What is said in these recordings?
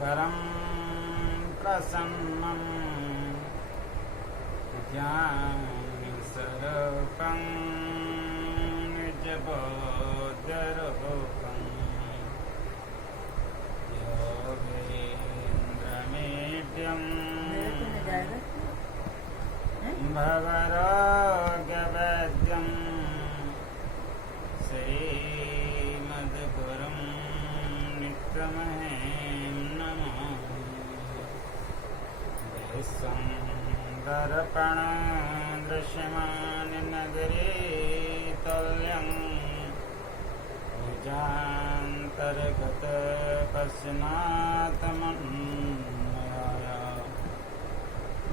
करं प्रसन्नं ज्ञानस्वरूपं निजबोधरूपं योगेन्द्रमीड्यं भवरोगवैद्यं श्रीमद्गुरुं नित्यमहें नमामि। दर्पण दृश्यमान नगरे तुल्यं निजान्तर्गत पश्यनात्मन्मया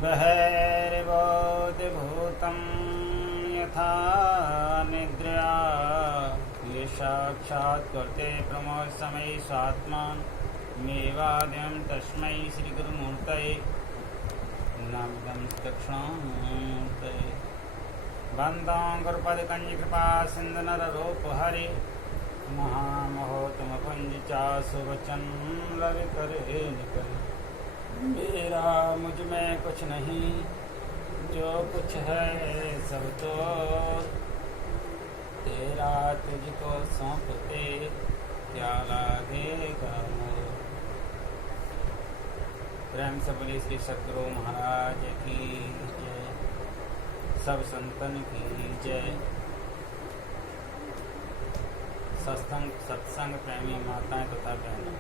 बहिर्बोधभूतं यथा निद्रया ये साक्षात् कृते प्रमोदसमये स्वात्मानमेवाद्यं तस्मै श्रीगुरुमूर्तये नमः दक्षिणामूर्तये। वन्दे गुरुपदकञ्जकृपा सिन्धु नररूपहरे महामहोत्तमपुञ्ज चासुवचन रवि करे निकले। मेरा मुझ में कुछ नहीं, जो कुछ है सब तो तेरा, तुझको सौंपते क्या लागेगा मोर। प्रेम से बोले श्री सद्गुरु महाराज की जय, सब संतन की जय। सत्संग प्रेमी माताएं तथा बहनों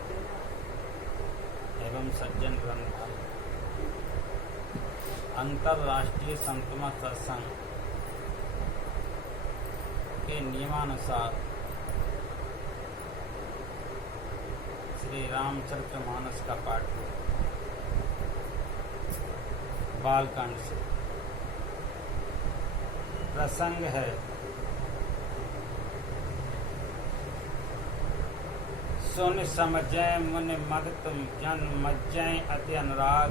एवं सज्जन ग्रंथ अंतर्राष्ट्रीय संतमत सत्संग के नियमानुसार श्री रामचरितमानस का पाठ बालकांड से प्रसंग है सुन समझै मुनि मद तुम जन मज्जै अति अनुराग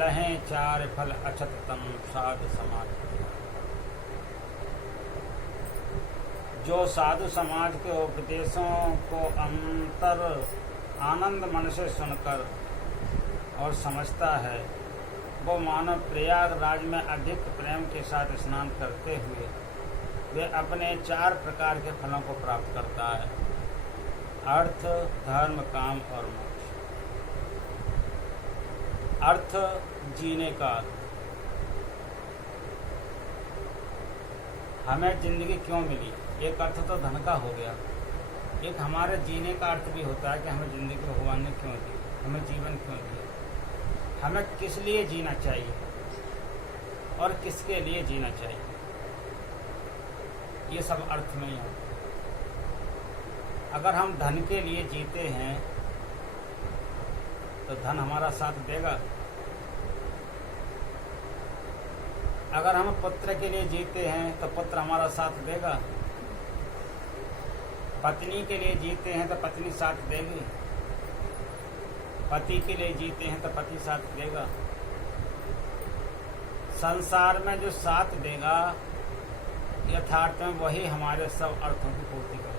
लहें चार फल अछत तम साधु समाज। जो साधु समाज के उपदेशों को अंतर आनंद मन से सुनकर और समझता है, वो मानव प्रयागराज में अधिक प्रेम के साथ स्नान करते हुए वे अपने 4 प्रकार के फलों को प्राप्त करता है: अर्थ, धर्म, काम और मोक्ष। अर्थ जीने का अर्थ। हमें जिंदगी क्यों मिली? एक अर्थ तो धन का हो गया, एक हमारे जीने का अर्थ भी होता है कि हमें जिंदगी भगवान ने क्यों दी, हमें जीवन क्यों दिया, हमें किस लिए जीना चाहिए और किसके लिए जीना चाहिए। ये सब अर्थ में ही आता है। अगर हम धन के लिए जीते हैं तो धन हमारा साथ देगा। अगर हम पुत्र के लिए जीते हैं तो पुत्र हमारा साथ देगा। पत्नी के लिए जीते हैं तो पत्नी साथ देगी। पति के लिए जीते हैं तो पति साथ देगा। संसार में जो साथ देगा यथार्थ में वही हमारे सब अर्थों की पूर्ति करेगा।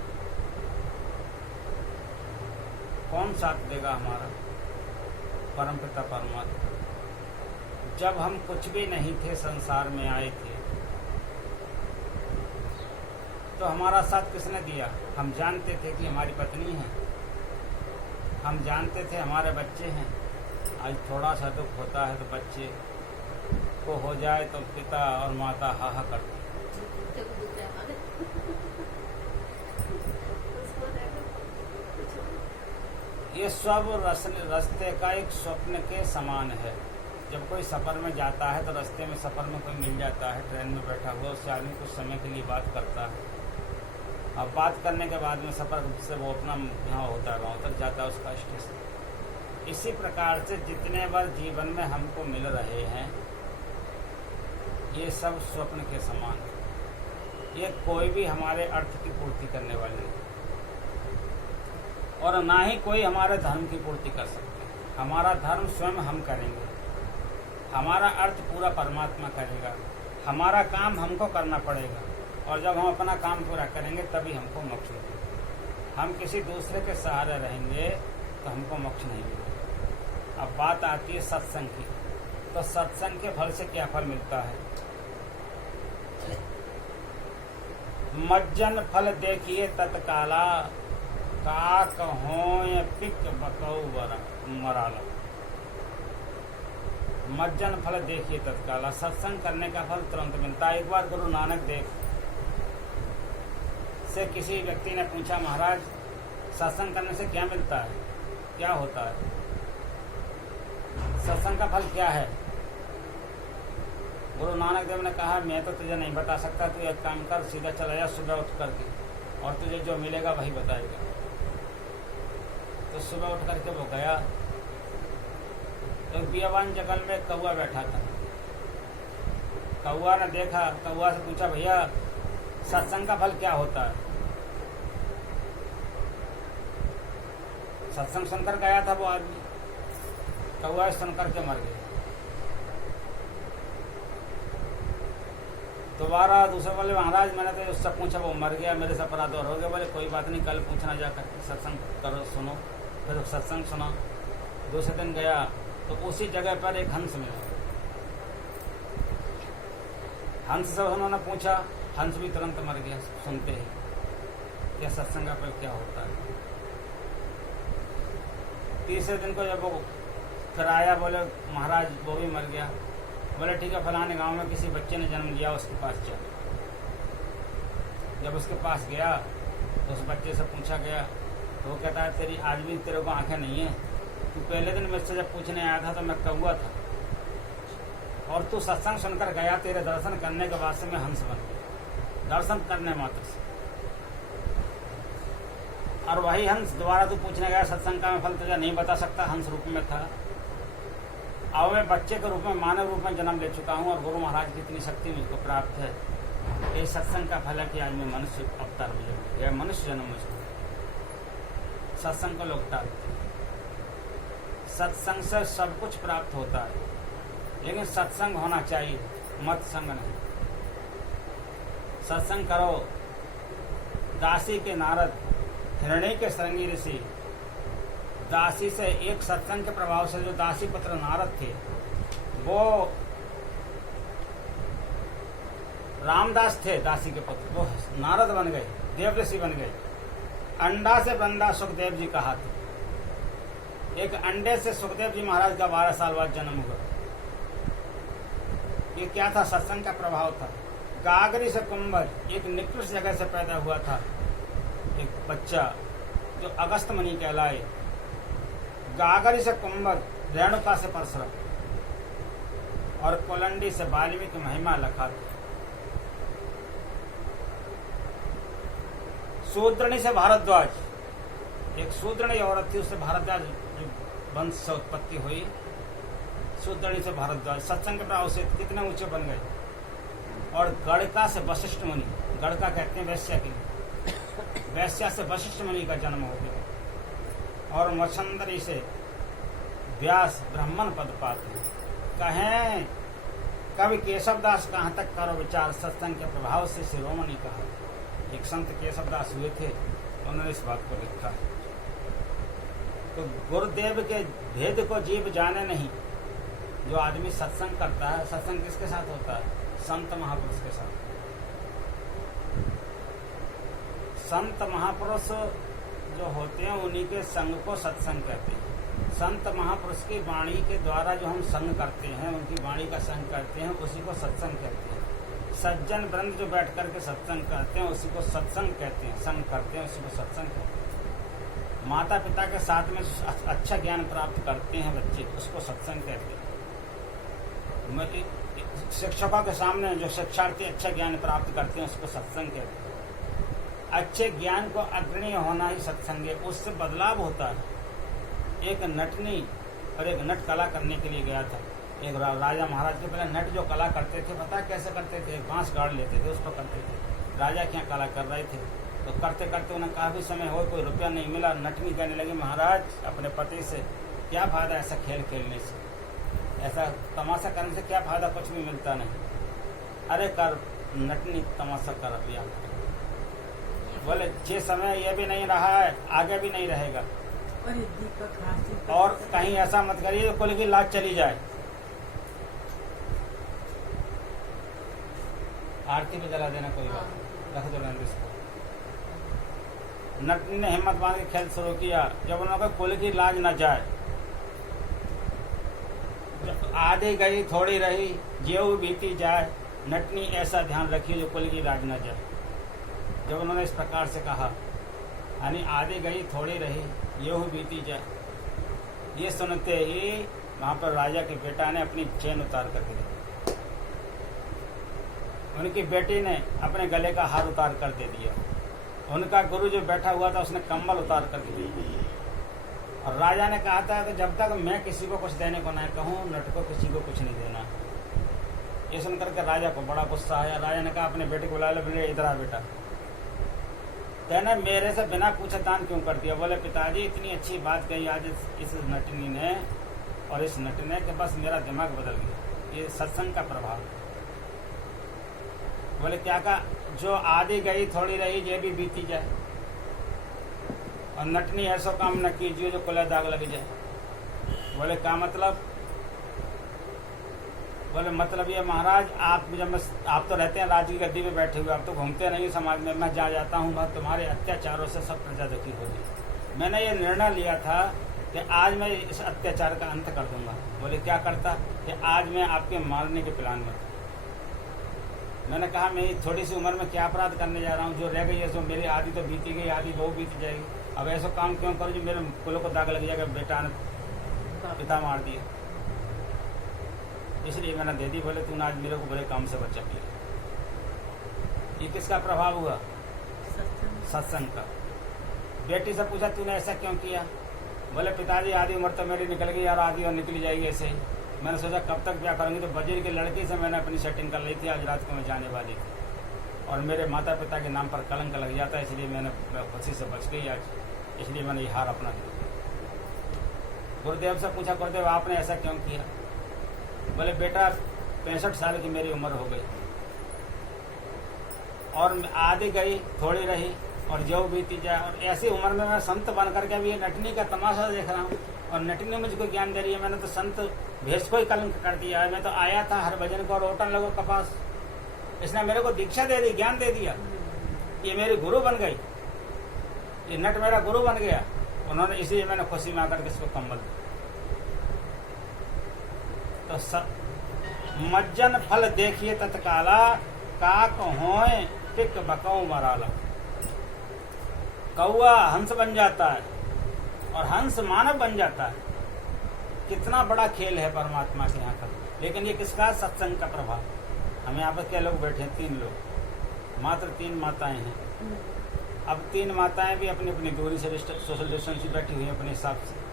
कौन साथ देगा हमारा? परमपिता परमात्मा। जब हम कुछ भी नहीं थे, संसार में आए थे, तो हमारा साथ किसने दिया? हम जानते थे कि हमारी पत्नी है, हम जानते थे हमारे बच्चे हैं। आज थोड़ा सा दुख होता है तो बच्चे को हो जाए तो पिता और माता हाहा करते। ये सब रास्ते का एक स्वप्न के समान है। जब कोई सफ़र में जाता है तो रास्ते में सफ़र में कोई मिल जाता है, ट्रेन में बैठा हुआ, उससे आदमी कुछ समय के लिए बात करता है। अब बात करने के बाद में सफ़र से वो अपना यहाँ होता है, वहाँ तक जाता है उसका स्टेशन। इसी प्रकार से जितने बार जीवन में हमको मिल रहे हैं ये सब स्वप्न के समान है। ये कोई भी हमारे अर्थ की पूर्ति करने वाले नहीं और ना ही कोई हमारे धर्म की पूर्ति कर सकते। हमारा धर्म स्वयं हम करेंगे, हमारा अर्थ पूरा परमात्मा करेगा, हमारा काम हमको करना पड़ेगा और जब हम अपना काम पूरा करेंगे तभी हमको मोक्ष मिलेगा। हम किसी दूसरे के सहारे रहेंगे तो हमको मोक्ष नहीं मिलेगा। अब बात आती है सत्संग की, तो सत्संग के फल से क्या फल मिलता है? मज्जन फल देखिए तत्काला, काक होय पिक बकौ मराला। मज्जन फल देखिए तत्काला, सत्संग करने का फल तुरंत मिलता है। एक बार गुरु नानक देव से किसी व्यक्ति ने पूछा, महाराज सत्संग करने से क्या मिलता है, क्या होता है, सत्संग का फल क्या है? गुरु नानक देव ने कहा, मैं तो तुझे नहीं बता सकता, तू एक काम कर, सीधा चला जा सुबह उठ करके, और तुझे जो मिलेगा वही बताएगा। तो सुबह उठ करके वो गया, तो बियावान जंगल में कौआ बैठा था। कौआ ने देखा, कौआ से पूछा, भैया सत्संग का फल क्या होता है? सत्संग सुनकर गया था वो आदमी, कौआ सुनकर के मर गया। दोबारा दूसरे बोले, महाराज मैंने तो उससे पूछा, वो मर गया, मेरे से अपराध और हो गया। बोले कोई बात नहीं, कल पूछना जाकर, सत्संग करो, सुनो। फिर सत्संग सुना। दूसरे दिन गया तो उसी जगह पर एक हंस मिला। हंस से उन्होंने पूछा, हंस भी तुरंत मर गया सुनते ही। क्या सत्संग का फल क्या होता है? तीसरे दिन को जब वो फिर आया, बोले महाराज वो भी मर गया। बोले ठीक है, फलाने गांव में किसी बच्चे ने जन्म लिया, उसके पास चल। जब उसके पास गया तो उस बच्चे से पूछा गया, तो वो कहता है, तेरी आज भी तेरे को आंखें नहीं है, तू पहले दिन मुझसे जब पूछने आया था तो मैं कौआ था, और तू सत्संग सुनकर गया, तेरे दर्शन करने के बाद से मैं हंस बन गया, दर्शन करने मात्र से। और वही हंस दोबारा तू पूछने गया, सत्संग का मैं फल तुझे नहीं बता सकता, हंस रूप में था। अब मैं बच्चे के रूप में, मानव रूप में जन्म ले चुका हूँ, और गुरु महाराज की इतनी शक्ति मुझको प्राप्त है। ये सत्संग का फल है कि आज मैं मनुष्य अवतार मुझे, यह मनुष्य जन्म मुझको। सत्संग को लोग टालते हैं। सत्संग से सब कुछ प्राप्त होता है, लेकिन सत्संग होना चाहिए, मत संग नहीं। सत्संग करो। दासी के नारद, हिरण्य के श्रृंगी ऋषि, दासी से एक सत्संग के प्रभाव से जो दासी पुत्र नारद थे, वो रामदास थे दासी के पुत्र, वो नारद बन गए, देव ऋषि बन गए। अंडा से बंदा सुखदेव जी कहा था। एक अंडे से सुखदेव जी महाराज का 12 साल बाद जन्म हुआ। ये क्या था? सत्संग का प्रभाव था। गागरी से कुंभज, एक निकृष्ट जगह से पैदा हुआ था एक बच्चा जो अगस्त मुनि कहलाए। गागरी से कुंभज, रेणुका से परशुराम, और कोलंडी से वाल्मीकि महिमा लखा। शूद्रणी से भारद्वाज, एक शूद्रणी औरत थी, उससे भारद्वाज वंश से उत्पत्ति हुई। शूद्रणी से भारद्वाज, सत्संग के प्रभाव से कितने ऊंचे बन गए। और गड़का से वशिष्ठ मुनि, गड़का कहते हैं वैश्या की, वैश्या से वशिष्ठ मुनि का जन्म हो गया। और मछंदरी से व्यास ब्राह्मण पद पाते। कहें कवि केशवदास कहाँ तक करो विचार, सत्संग के प्रभाव से शिरोमणि कहा। एक संत केशवदास हुए थे, उन्होंने इस बात को लिखा। तो गुरुदेव के भेद को जीव जाने नहीं। जो आदमी सत्संग करता है, सत्संग किसके साथ होता है? संत महापुरुष के साथ। संत महापुरुष जो होते हैं उन्हीं के संग को सत्संग कहते हैं। संत महापुरुष की वाणी के द्वारा जो हम संग करते हैं, उनकी वाणी का संग करते हैं, उसी को सत्संग कहते हैं। सज्जन वृंद जो बैठ करके सत्संग करते हैं, उसी को सत्संग कहते हैं। संग करते हैं, उसी को सत्संग कहते हैं। माता पिता के साथ में अच्छा ज्ञान प्राप्त करते हैं बच्चे, उसको सत्संग कहते हैं। शिक्षकों के सामने जो शिक्षार्थी अच्छा ज्ञान प्राप्त करते हैं, उसको सत्संग कहते हैं। अच्छे ज्ञान को अग्रणी होना ही सत्संग है, उससे बदलाव होता है। एक नटनी और एक नट कला करने के लिए गया था एक राजा महाराज के। पहले नट जो कला करते थे, पता कैसे करते थे? बांस गाड़ लेते थे, उस पर करते थे। राजा क्या कला कर रहे थे, तो करते करते उन्हें काफी समय हो, कोई रुपया नहीं मिला। नटनी कहने लगी, महाराज अपने पति से क्या फायदा ऐसा खेल खेलने से, ऐसा तमाशा करने से क्या फायदा, कुछ भी मिलता नहीं। अरे कर नटनी, तमाशा कर लिया। बोले 6 समय ये भी नहीं रहा है, आगे भी नहीं रहेगा। और कहीं ऐसा मत करिए तो कुल की लाज चली जाए। आरती में जला देना कोई बात, रख दो रहने इसको। नटनी ने हिम्मत बांध के खेल शुरू किया। जब उन्होंने कुल की लाज न जाए, आधी गई थोड़ी रही, जेऊ बीती जाए, नटनी ऐसा ध्यान रखिए जो कुल की लाज न जाए। जब उन्होंने इस प्रकार से कहा, यानी आधी गई थोड़ी रही, जेऊ बीती जाए, ये सुनते ही वहां पर राजा के बेटा ने अपनी चेन उतार करके दी। उनकी बेटी ने अपने गले का हार उतार कर दे दिया। उनका गुरु जो बैठा हुआ था उसने कंबल उतार कर दे दिया। और राजा ने कहा था कि जब तक मैं किसी को कुछ देने को ना कहूँ, नट को किसी को कुछ नहीं देना। ये सुनकर के राजा को बड़ा गुस्सा आया। राजा ने कहा अपने बेटे को बुला लो, बोले इधर आ बेटा, तेने मेरे से बिना पूछे दान क्यों कर दिया? बोले पिताजी इतनी अच्छी बात कही आज इस नटनी ने और इस नट ने कि बस मेरा दिमाग बदल गया। ये सत्संग का प्रभाव। बोले क्या कहा? जो आधी गई थोड़ी रही, ये भी बीती जाए, और नटनी ऐसा काम न कीजिए जो कुला दाग लग जाए। बोले क्या मतलब? बोले मतलब ये महाराज, आप तो रहते हैं राज की गद्दी में बैठे हुए, आप तो घूमते नहीं समाज में। मैं जहाँ जाता हूँ वह तुम्हारे अत्याचारों से सब प्रजा दुखी होगी। मैंने ये निर्णय लिया था कि आज मैं इस अत्याचार का अंत कर दूंगा। बोले क्या करता? कि आज मैं आपके मारने के प्लान में था। मैंने कहा मैं थोड़ी सी उम्र में क्या अपराध करने जा रहा हूँ, जो रह गई है सो मेरी आधी तो बीती गई, आधी बहु बीती जाएगी। अब ऐसा काम क्यों करूँ जो मेरे कुलों को दाग लग जाएगा, बेटा ने पिता मार दिए, इसलिए मैंने दे दी। बोले तूने आज मेरे को बुरे काम से बचा लिया। ये किसका प्रभाव हुआ? सत्संग का। बेटी से पूछा तूने ऐसा क्यों किया? बोले पिताजी आधी उम्र तो मेरी निकल गई और आधी और निकली जाएगी ऐसे ही। मैंने सोचा कब तक क्या करूँगी, तो बजीर की लड़की से मैंने अपनी सेटिंग कर ली थी। आज रात को मैं जाने वाली थी और मेरे माता पिता के नाम पर कलंक लग जाता, इसलिए मैं खुशी से बच गई आज, इसलिए मैंने ये हार अपना दिया। गुरुदेव से पूछा गुरुदेव आपने ऐसा क्यों किया? बोले बेटा 65 साल की मेरी उम्र हो गई और आधी गई थोड़ी रही और जो बीती जाए, और ऐसी उम्र में मैं संत बन करके भी ये नटनी का तमाशा देख रहा हूँ और नटनी मुझको ज्ञान दे रही है। मैंने तो संत भेष को ही कलंक कर दिया है। मैं तो आया था हर भजन को और ओटन लोगों के पास, इसने मेरे को दीक्षा दे दी, ज्ञान दे दिया, ये मेरी गुरु बन गई, ये नट मेरा गुरु बन गया। उन्होंने इसलिए मैंने खुशी में आकर के इसको कंबल दिया। तो मज्जन फल देखिए तत्काला, काक होए टिक बकाऊ मराला। कौआ हंस बन जाता है और हंस मानव बन जाता है। कितना बड़ा खेल है परमात्मा के यहाँ का। लेकिन ये किसका? सत्संग का प्रभाव। हम यहाँ पर क्या लोग बैठे हैं? 3 लोग, मात्र 3 माताएं हैं। अब 3 माताएं भी अपनी अपनी दूरी से सोशल डिस्टेंस बैठी हुई है अपने हिसाब से।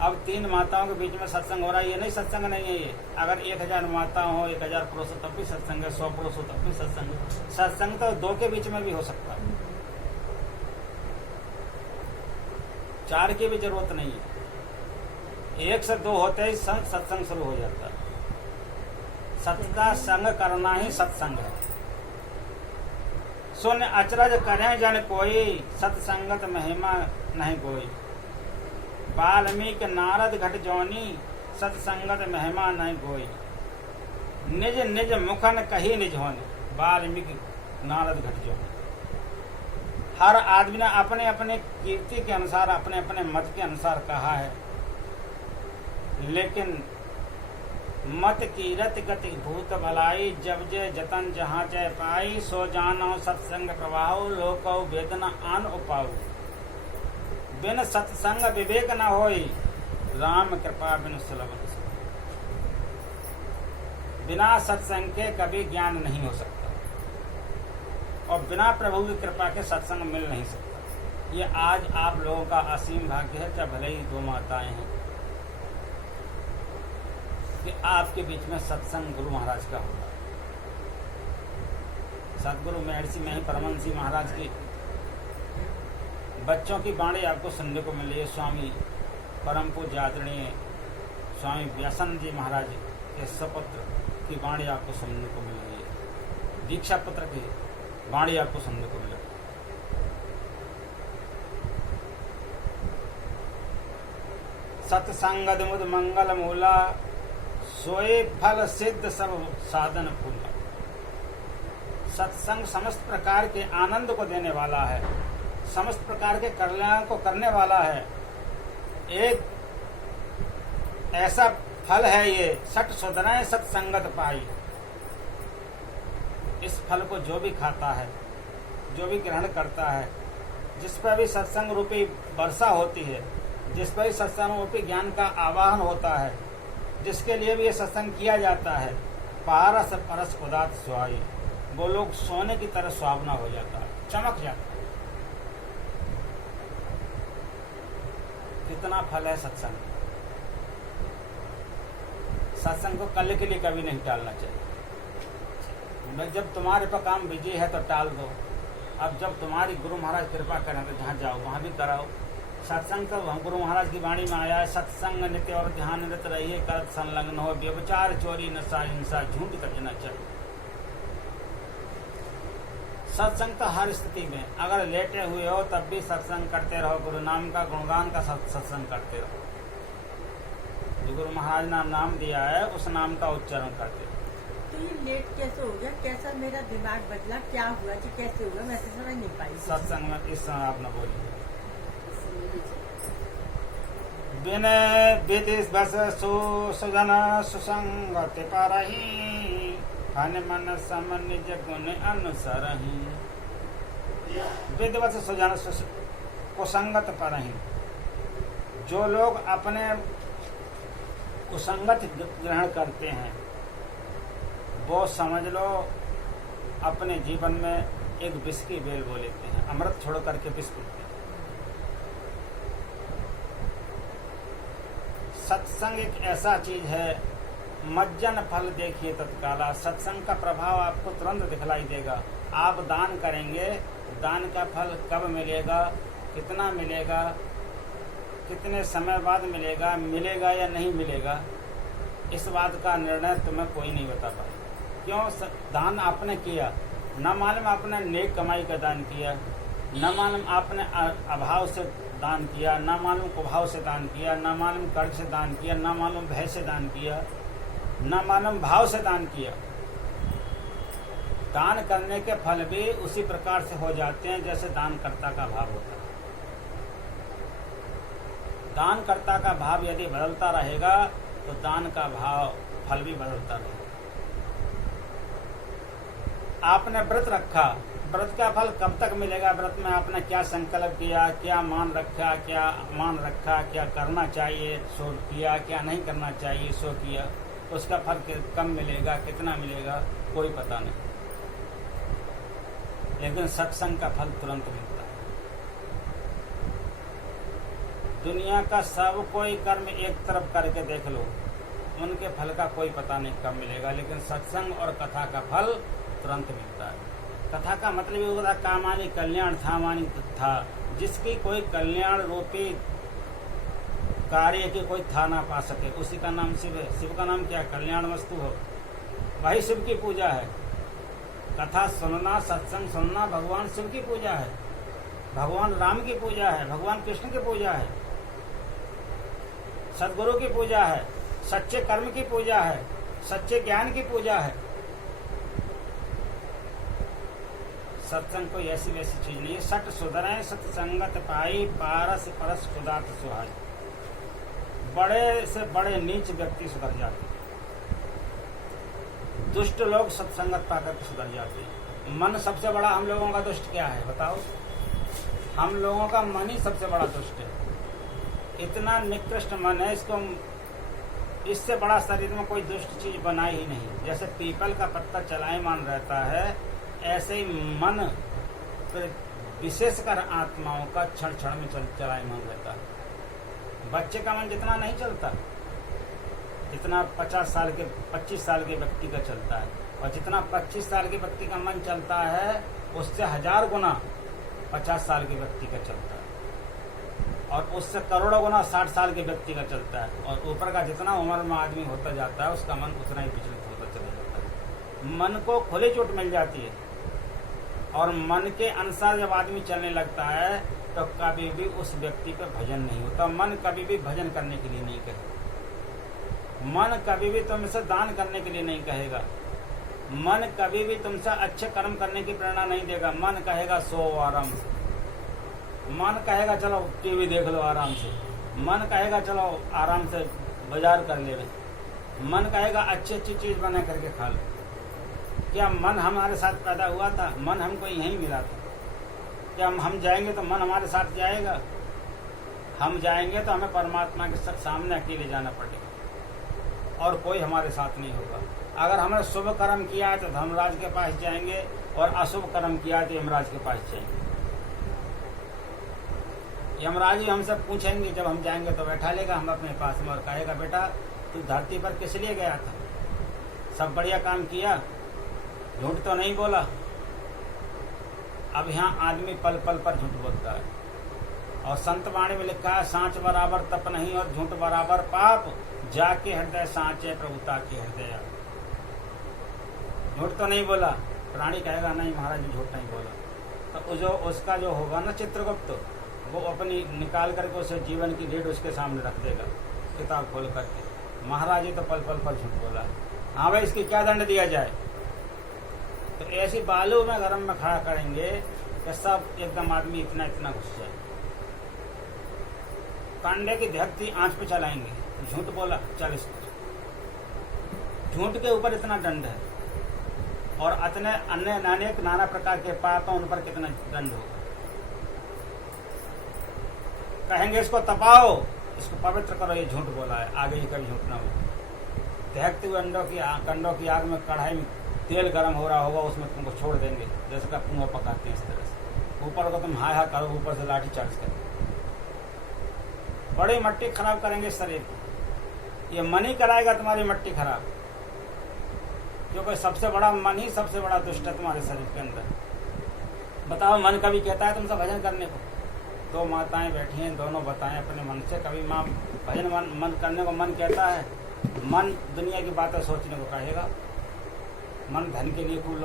अब 3 माताओं के बीच में सत्संग हो रहा है। ये नहीं सत्संग नहीं है ये। अगर 1000 माता हो, 1000 पुरुष हो तब भी सत्संग है, 100 पुरुष हो तब भी सत्संग है। सत्संग तो 2 के बीच में भी हो सकता है, 4 की भी जरूरत नहीं है। 1 से 2 होते ही सत्संग शुरू हो जाता है। सत्य का संग करना ही सत्संग है। सुन अचरज करें जन कोई, सत्संगत महिमा नहीं कोई। वाल्मीकि नारद घट जौनी, सत्संगत महिमा नहीं कोई। निज निज मुखन कही निज होनी, वाल्मीकि नारद घट जौनी। हर आदमी ने अपने अपने कीर्ति के अनुसार, अपने अपने मत के अनुसार कहा है, लेकिन मत कीरत गति भूत भलाई, जब जे जतन जहाँ जय पाई। सो जानो सत्संग प्रभाव, लोको वेदना आन उपाऊ। बिन सत्संग विवेक न होई, राम कृपा बिन सुलभ। बिना सत्संग के कभी ज्ञान नहीं हो सकता और बिना प्रभु की कृपा के सत्संग मिल नहीं सकता। ये आज आप लोगों का असीम भाग्य है, चाहे भले ही 2 माताएं हैं, कि आपके बीच में सत्संग गुरु महाराज का होगा। सदगुरु महर्षि में ही परमहंसी महाराज की बच्चों की वाणी आपको सुनने को मिली है। स्वामी परम पूज्य आदरणीय स्वामी व्यासानंद जी महाराज के सपुत्र की वाणी आपको सुनने को मिल रही है। दीक्षा पुत्र की वाणी आपको सुनने को मिला। सत्संगद मुद मंगल मूला, सोए फल सिद्ध सब साधन फूला। सत्संग समस्त प्रकार के आनंद को देने वाला है, समस्त प्रकार के कल्याण को करने वाला है। एक ऐसा फल है ये, सठ सुधराए सत्संगत पाई। इस फल को जो भी खाता है, जो भी ग्रहण करता है, जिस पर भी सत्संग रूपी वर्षा होती है, जिस पर भी सत्संग रूपी ज्ञान का आवाहन होता है, जिसके लिए भी ये सत्संग किया जाता है, पारस परस उदात सुहाई, वो लोग सोने की तरह सुहावना हो जाता है, चमक जाता है। कितना फल है सत्संग। सत्संग को कल के लिए कभी नहीं टालना चाहिए। जब तुम्हारे पर काम बिजी है तो टाल दो। अब जब तुम्हारी गुरु महाराज कृपा करें तो जहाँ जाओ वहाँ भी कराओ सत्संग। तो हम गुरु महाराज की वाणी में आया है, सत्संग नित्य और ध्यान निरत रहिए, कर संलग्न हो, व्यभिचार चोरी नशा हिंसा झूठ करना चाहिए। सत्संग तो हर स्थिति में, अगर लेटे हुए हो तब भी सत्संग करते रहो, गुरु नाम का गुणगान का सत्संग करते रहो। जो गुरु महाराज ने नाम दिया है उस नाम का उच्चारण करते रहो। तो ये लेट कैसे हो गया, कैसा मेरा दिमाग बदला, क्या हुआ जी, कैसे हुआ, मैं समझ नहीं पाई। सत्संग में इस समय आप न बोलिए। विनय विधि बस सुजन सुसंगति परहि, हन मन सम निज गुण अनुसरहि। विधिवत सुजन कुसंगत परहि, जो लोग अपने कुसंगत ग्रहण करते हैं वो समझ लो अपने जीवन में एक विष की बेल बो लेते हैं, अमृत छोड़ करके विष पीते हैं। सत्संग एक ऐसा चीज है, मज्जन फल देखिए तत्काला। सत्संग का प्रभाव आपको तुरंत दिखलाई देगा। आप दान करेंगे, दान का फल कब मिलेगा, कितना मिलेगा, कितने समय बाद मिलेगा, मिलेगा या नहीं मिलेगा, इस बात का निर्णय तुम्हें कोई नहीं बता पाएगा। क्यों? दान आपने किया, न मालूम आपने नेक कमाई का दान किया, न मालूम आपने अभाव से दान किया, न मालूम कुभाव से दान किया, न मालूम कर्ज से दान किया, न मालूम भय से दान किया, न मालूम भाव से दान किया। दान करने के फल भी उसी प्रकार से हो जाते हैं जैसे दानकर्ता का भाव होता है। दानकर्ता का भाव यदि बदलता रहेगा तो दान का भाव फल भी बदलता रहेगा। आपने व्रत रखा, व्रत का फल कब तक मिलेगा? व्रत में आपने क्या संकल्प किया, क्या मान रखा, क्या मान रखा, क्या करना चाहिए सो किया, क्या नहीं करना चाहिए सो किया, उसका फल कब मिलेगा, कितना मिलेगा, कोई पता नहीं। लेकिन सत्संग का फल तुरंत मिलता है। दुनिया का सब कोई कर्म एक तरफ करके देख लो, उनके फल का कोई पता नहीं कब मिलेगा, लेकिन सत्संग और कथा का फल तुरंत मिलता है। कथा का मतलब ये होता है कामानी कल्याण थामानी था, जिसकी कोई कल्याण रूपी कार्य की कोई था ना पा सके, उसी का नाम शिव है। शिव का नाम क्या? कल्याण वस्तु हो, वही शिव की पूजा है। कथा सुनना, सत्संग सुनना भगवान शिव की पूजा है, भगवान राम की पूजा है, भगवान कृष्ण की पूजा है, सदगुरु की पूजा है, सच्चे कर्म की पूजा है, सच्चे ज्ञान की पूजा है। सत्संग कोई ऐसी वैसी चीज नहीं है। सट सुधरे सत्संगत पाई, पारस परस सुदात सुहाई। बड़े से बड़े नीच व्यक्ति सुधर जाते हैं, दुष्ट लोग सत्संगत पाकर सुधर जाते हैं। मन सबसे बड़ा हम लोगों का दुष्ट क्या है बताओ? हम लोगों का मन ही सबसे बड़ा दुष्ट है। इतना निकृष्ट मन है, इसको इससे बड़ा शरीर में कोई दुष्ट चीज बनाई ही नहीं। जैसे पीपल का पत्ता चलायमान रहता है, ऐसे ही मन विशेषकर आत्माओं का क्षण क्षण में चलायमान रहता है। बच्चे का मन जितना नहीं चलता, जितना 25 साल के व्यक्ति का चलता है, और जितना 25 साल के व्यक्ति का मन चलता है उससे 1000 गुना 50 साल के व्यक्ति का चलता है, और उससे करोड़ों गुना 60 साल के व्यक्ति का चलता है। और ऊपर का जितना उम्र में आदमी होता जाता है उसका मन उतना ही विचलित होता चला जाता है। मन को खुली चोट मिल जाती है, और मन के अनुसार जब आदमी चलने लगता है तो कभी भी उस व्यक्ति पे भजन नहीं होता। मन कभी भी भजन करने के लिए नहीं कहेगा, मन कभी भी तुमसे दान करने के लिए नहीं कहेगा, मन कभी भी तुमसे अच्छे कर्म करने की प्रेरणा नहीं देगा। मन कहेगा सो आराम से, मन कहेगा चलो टीवी देख लो आराम से, मन कहेगा चलो आराम से बाजार कर ले, मन कहेगा अच्छी अच्छी चीज बना करके खा लो। क्या मन हमारे साथ पैदा हुआ था? मन हमको यहीं मिला था। क्या हम जाएंगे तो मन हमारे साथ जाएगा? हम जाएंगे तो हमें परमात्मा के सामने अकेले जाना पड़ेगा और कोई हमारे साथ नहीं होगा। अगर हमने शुभ कर्म किया तो धर्मराज के पास जाएंगे और अशुभ कर्म किया तो यमराज के पास जाएंगे। यमराज ही हमसे पूछेंगे, जब हम जाएंगे तो बैठा लेगा हम अपने पास में और कहेगा बेटा तू धरती पर किस लिए गया था? सब बढ़िया काम किया, झूठ तो नहीं बोला। अब यहाँ आदमी पल पल पर झूठ बोलता है और संत वाणी में लिखा है सांच बराबर तप नहीं और झूठ बराबर पाप, जाके हृदय सांचे प्रभुता के हृदय। झूठ तो नहीं बोला, प्राणी कहेगा नहीं महाराज जी झूठ नहीं बोला। तो जो उसका जो होगा ना चित्रगुप्त, वो अपनी निकाल करके उसे जीवन की डेट उसके सामने रख देगा किताब खोल करके, महाराज जी तो पल पल पर झूठ बोला। हाँ भाई इसकी क्या दंड दिया जाए? तो ऐसी बालू में गरम में खड़ा करेंगे कि सब एकदम आदमी इतना इतना घुस जाए। कंडे की धरती आंच पे चलाएंगे, झूठ बोला 40। झूठ के ऊपर इतना दंड है और अतने अन्य अनेक नाना प्रकार के पाप उन पर कितना दंड होगा। कहेंगे इसको तपाओ, इसको पवित्र करो, ये झूठ बोला है, आगे ये कभी झूठ ना हो। दहकते हुए कंडों की आग में कढ़ाई में तेल गर्म हो रहा होगा, उसमें तुमको छोड़ देंगे जैसे का कुआं पकाते हैं इस तरह से। ऊपर को तुम हाय हाय करो, ऊपर से लाठी चार्ज करो, बड़ी मट्टी खराब करेंगे शरीर की। ये मन ही कराएगा तुम्हारी मट्टी खराब, क्योंकि सबसे बड़ा मन ही सबसे बड़ा दुष्ट है तुम्हारे शरीर के अंदर। बताओ मन कभी कहता है तुमसे भजन करने को? दो माताएं बैठी हैं, दोनों बताएं अपने मन से, कभी माँ भजन मन करने को मन कहता है? मन दुनिया की बातें सोचने को कहेगा, मन धन के लिए खूब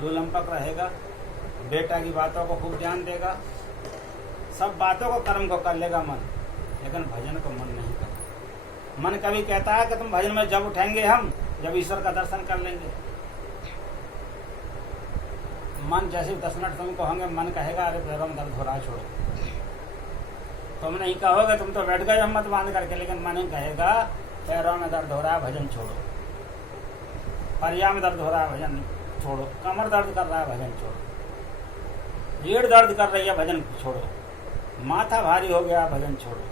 लोलंपक रहेगा, बेटा की बातों को खूब ध्यान देगा, सब बातों को कर्म को कर लेगा मन, लेकिन भजन को मन नहीं करता। मन कभी कहता है कि तुम भजन में जब उठेंगे हम जब ईश्वर का दर्शन कर लेंगे। मन जैसे 10 मिनट तुम कहोगे, मन कहेगा अरे पैरों में दर्द हो रहा, छोड़ो। तुम नहीं कहोगे, तुम तो बैठ गए हिम्मत बांध करके, लेकिन मन ही कहेगा पैरों में दर्द हो रहा है भजन छोड़ो, परिया में दर्द हो रहा है भजन छोड़ो, कमर दर्द कर रहा है भजन छोड़ो, रीढ़ दर्द कर रही है भजन छोड़ो, माथा भारी हो गया भजन छोड़ो,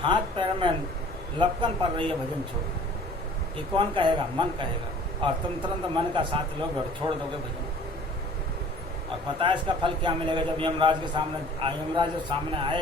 हाथ पैर में लपकन पड़ रही है भजन छोड़ो। ये कौन कहेगा? मन कहेगा। और तुम तुरंत मन का साथ लोगे और छोड़ दोगे भजन। और पता है इसका फल क्या मिलेगा? जब यमराज के सामने यमराज सामने आए